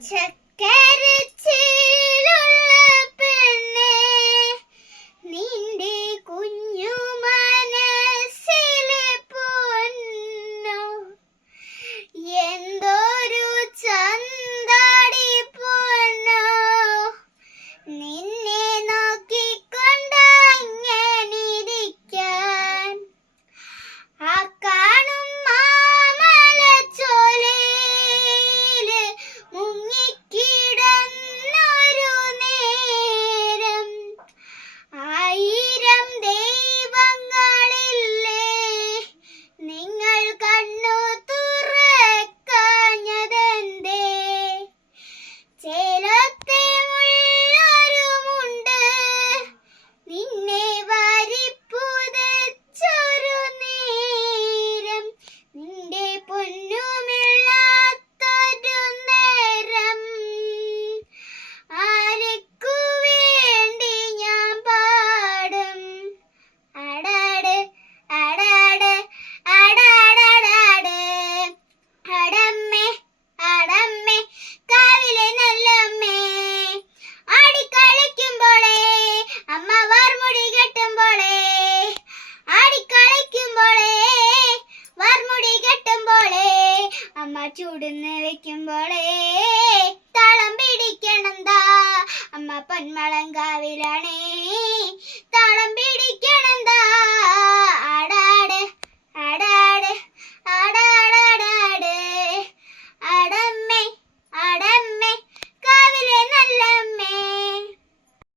ചക്കരച്ചേലുള്ള പെണ്ണേ, നിന്റെ കുഞ്ഞു മനസ്സിലെ പൊന്നോ, എന്തൊരു ചന്താടി പൊന്നോ, നിന്നെ നോക്കിക്കൊണ്ടങ്ങിരിക്കാൻ ആ കാണും മാമലച്ചോലയില് മുങ്ങിക്കിടന്നൊരു നേരം, ആയിരം ദൈവങ്ങളില്ലേ, നിങ്ങൾ കണ്ണു തുറക്കാഞ്ഞതെന്തേ? ചേലത്തെ മുള്ളൊരു മുണ്ട് നിന്നെ വാരിപ്പുതച്ചൊരു നേരം, നിന്റെ പൊന്നുമില്ലാത്തൊരു നേരം, ആർക്കു വേണ്ടി ഞാൻ പാടും? അടാട് അടാട് അടാടടാട്, അടമ്മേ അടമ്മേ കാവിലെ നല്ലമ്മേ, ആടിക്കളിക്കുമ്പോളേ അമ്മ വാർമുടി കെട്ടുമ്പോളേ, ആടിക്കളിക്കുമ്പോളേ വാർമുടി കെട്ടുമ്പോളേ അമ്മ ചൂടുന്ന